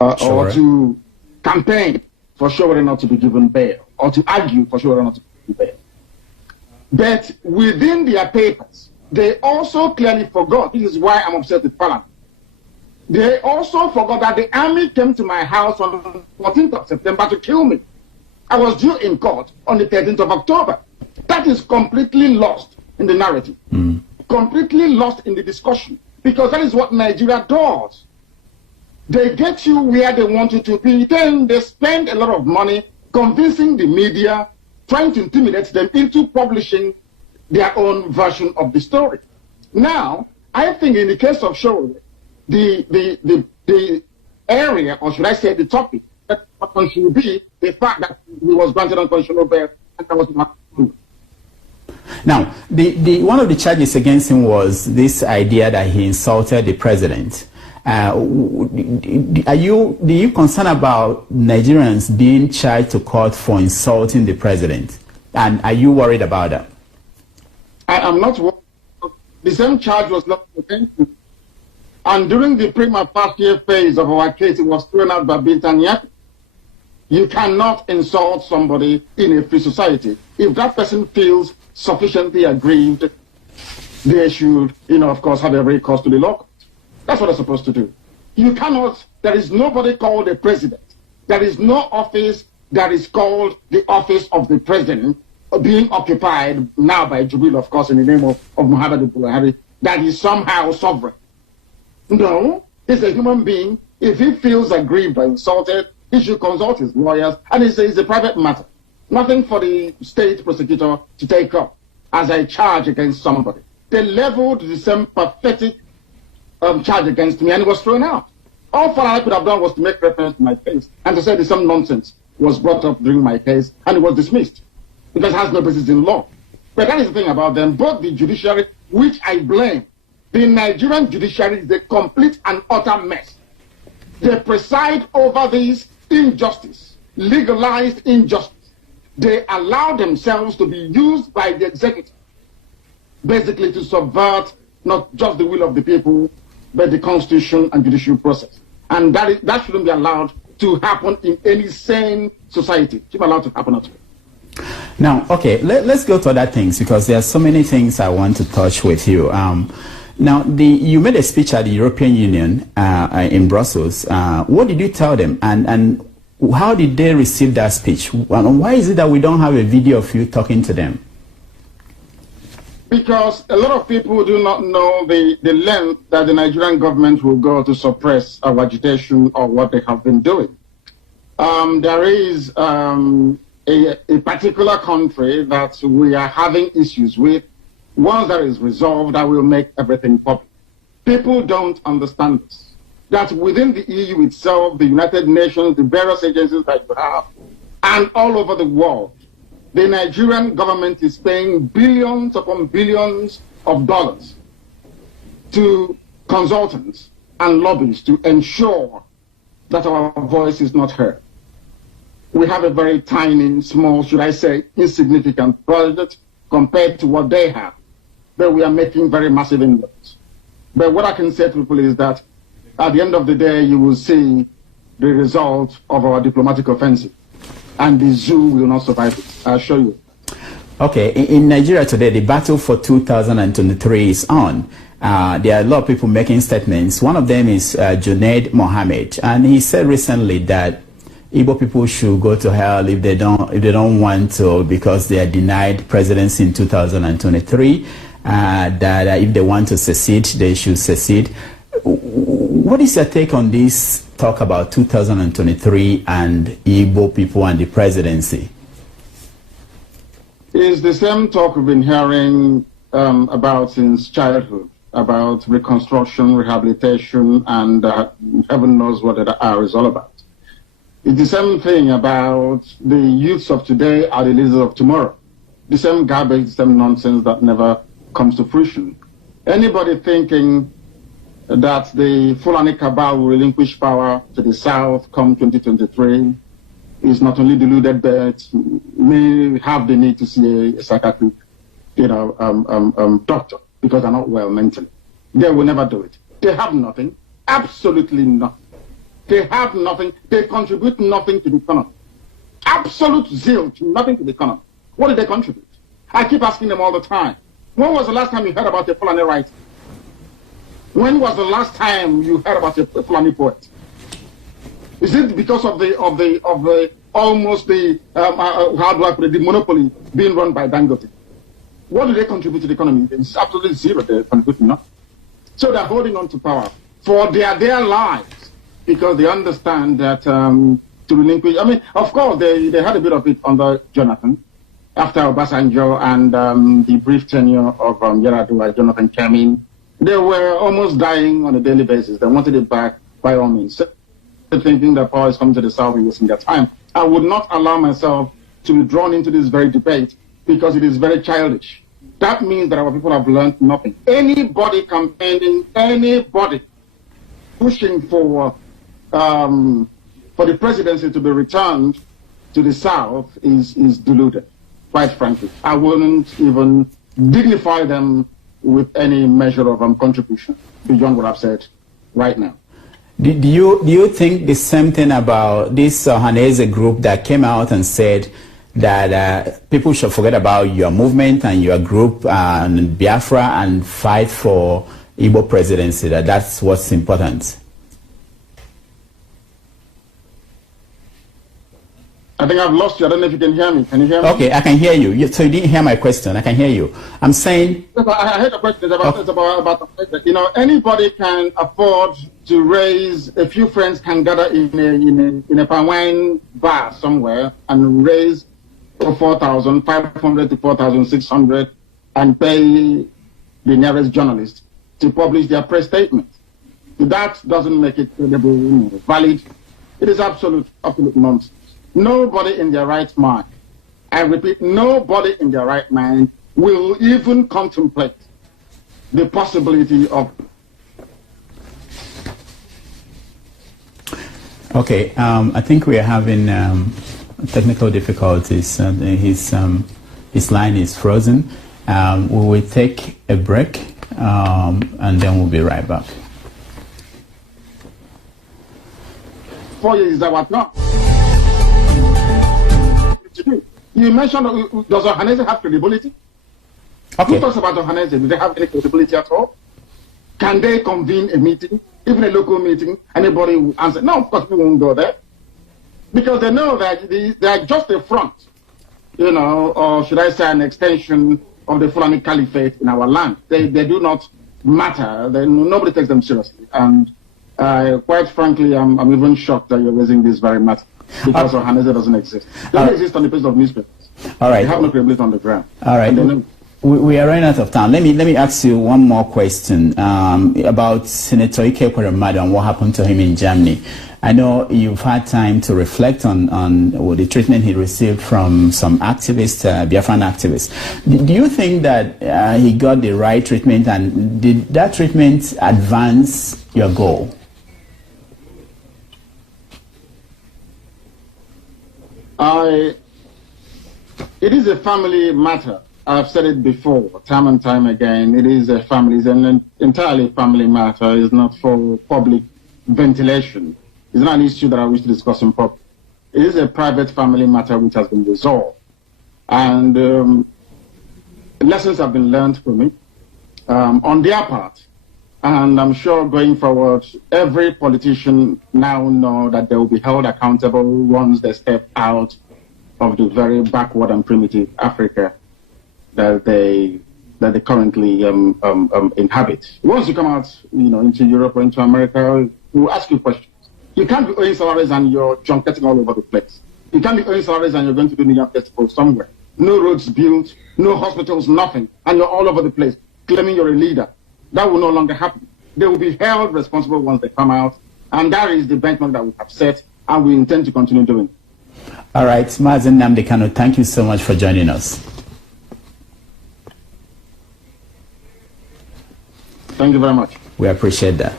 or to campaign for Sowore not to be given bail, or to argue for Sowore not to be given bail. But within their papers, they also clearly forgot, this is why I'm upset with Parliament, they also forgot that the army came to my house on the 14th of September to kill me. I was due in court on the 13th of October. That is completely lost in the narrative, completely lost in the discussion, because that is what Nigeria does. They get you where they want you to be, then they spend a lot of money convincing the media, trying to intimidate them into publishing their own version of the story. Now, I think in the case of Sowore, the area, or should I say the topic, that should be the fact that he was granted unconditional bail, and that was not true. Now, one of the charges against him was this idea that he insulted the president. Are you concerned about Nigerians being charged to court for insulting the president? And are you worried about that? I am not worried. The same charge was not against me. And during the prima facie phase of our case, it was thrown out by Bintanyaki. You cannot insult somebody in a free society. If that person feels sufficiently aggrieved, they should, of course, have every recourse to the law. That's what they're supposed to do. You cannot, there is nobody called a president. There is no office that is called the office of the president being occupied now by Jubil, of course, in the name of Muhammadu Buhari, that is somehow sovereign. No, he's a human being. If he feels aggrieved or insulted, he should consult his lawyers, and it's a private matter. Nothing for the state prosecutor to take up as a charge against somebody. They leveled the same pathetic charge against me, and it was thrown out. All I could have done was to make reference to my case and to say that some nonsense was brought up during my case, and it was dismissed because it has no basis in law. But that is the thing about them. Both the judiciary, which I blame, the Nigerian judiciary is a complete and utter mess. They preside over this injustice, legalized injustice. They allow themselves to be used by the executive, basically to subvert not just the will of the people, but the constitution and judicial process. And that shouldn't be allowed to happen in any sane society. It shouldn't be allowed to happen at all. Now, okay, let's go to other things, because there are so many things I want to touch with you. Now, you made a speech at the European Union in Brussels. What did you tell them, and how did they receive that speech? And why is it that we don't have a video of you talking to them? Because a lot of people do not know the length that the Nigerian government will go to suppress our agitation or what they have been doing. There is a particular country that we are having issues with. Once that is resolved, I will make everything public. People don't understand this. That within the EU itself, the United Nations, the various agencies that you have, and all over the world, the Nigerian government is paying billions upon billions of dollars to consultants and lobbyists to ensure that our voice is not heard. We have a very tiny, small, should I say, insignificant budget compared to what they have. But we are making very massive inroads. But what I can say to people is that at the end of the day, you will see the result of our diplomatic offensive. And the zoo will not survive it. I'll show you. Okay, in Nigeria today, the battle for 2023 is on. There are a lot of people making statements. One of them is Junaid Mohammed, and he said recently that Igbo people should go to hell if they don't want to, because they are denied presidency in 2023. That if they want to secede, they should secede. What is your take on this talk about 2023 and Igbo people and the presidency? It's the same talk we've been hearing about since childhood, about reconstruction, rehabilitation, and heaven knows what the R is all about. It's the same thing about the youths of today are the leaders of tomorrow. The same garbage, the same nonsense that never comes to fruition. Anybody thinking that the Fulani cabal will relinquish power to the south come 2023 is not only deluded, but may have the need to see a psychiatric, doctor, because they're not well mentally. They will never do it. They have nothing, absolutely nothing. They have nothing. They contribute nothing to the economy. Absolute zilch, nothing to the economy. What did they contribute? I keep asking them all the time. When was the last time you heard about a Fulani writer? When was the last time you heard about a Fulani poet? Is it because of the almost the how do I put it, the monopoly being run by Dangote? What do they contribute to the economy? It's absolutely zero. They're contributing nothing. So they're holding on to power for their lives because they understand that to relinquish. I mean, of course, they had a bit of it under Jonathan after Obasanjo and the brief tenure of Yar'Adua. Jonathan came in. They were almost dying on a daily basis. They wanted it back by all means. Thinking that power is coming to the South and wasting their time. I would not allow myself to be drawn into this very debate because it is very childish. That means that our people have learned nothing. Anybody campaigning, anybody pushing for the presidency to be returned to the South is deluded, quite frankly. I wouldn't even dignify them with any measure of contribution beyond what I've said right now. Do you think the same thing about this Hanese group that came out and said that people should forget about your movement and your group and Biafra and fight for Igbo presidency, that's what's important? I think I've lost you. I don't know if you can hear me. Can you hear me? Okay, I can hear you. So you didn't hear my question. I can hear you. I'm saying... I heard the question. It's about anybody can afford to raise, a few friends can gather in a palm wine bar somewhere and raise 4,500 to 4,600 and pay the nearest journalist to publish their press statement. That doesn't make it credible, valid. It is absolute nonsense. Nobody in their right mind, I repeat, nobody in their right mind will even contemplate the possibility of... Okay, I think we are having technical difficulties. His line is frozen. We will take a break and then we'll be right back. 4 years is our turn. You mentioned, does Ohanese have credibility? Okay. Who talks about Ohanese? Do they have any credibility at all? Can they convene a meeting, even a local meeting? Anybody will answer? No, of course people won't go there. Because they know that they are just a front, or should I say an extension of the Fulani Caliphate in our land. They do not matter. Nobody takes them seriously. And quite frankly, I'm even shocked that you're raising this very matter. Because Ohanese doesn't exist. It doesn't exist on the page of newspapers. All right. They have no credibility on the ground. All right. We are running out of time. Let me ask you one more question about Senator Ike Ekweremadu and what happened to him in Germany. I know you've had time to reflect on the treatment he received from some activists, Biafran activists. Do you think that he got the right treatment, and did that treatment advance your goal? It is a family matter. I've said it before, time and time again. It is a family, it's an entirely family matter. It's not for public ventilation. It's not an issue that I wish to discuss in public. It is a private family matter which has been resolved. And lessons have been learned from it on their part. And I'm sure going forward, every politician now know that they will be held accountable once they step out of the very backward and primitive Africa that they currently inhabit. Once you come out, into Europe or into America, we'll ask you questions. You can't be earning salaries and you're junketing all over the place. You can't be earning salaries and you're going to do New York Festival somewhere. No roads built, no hospitals, nothing, and you're all over the place claiming you're a leader. That will no longer happen. They will be held responsible once they come out, and that is the benchmark that we have set, and we intend to continue doing. All right, Mazi Nnamdi Kanu, thank you so much for joining us. Thank you very much. We appreciate that.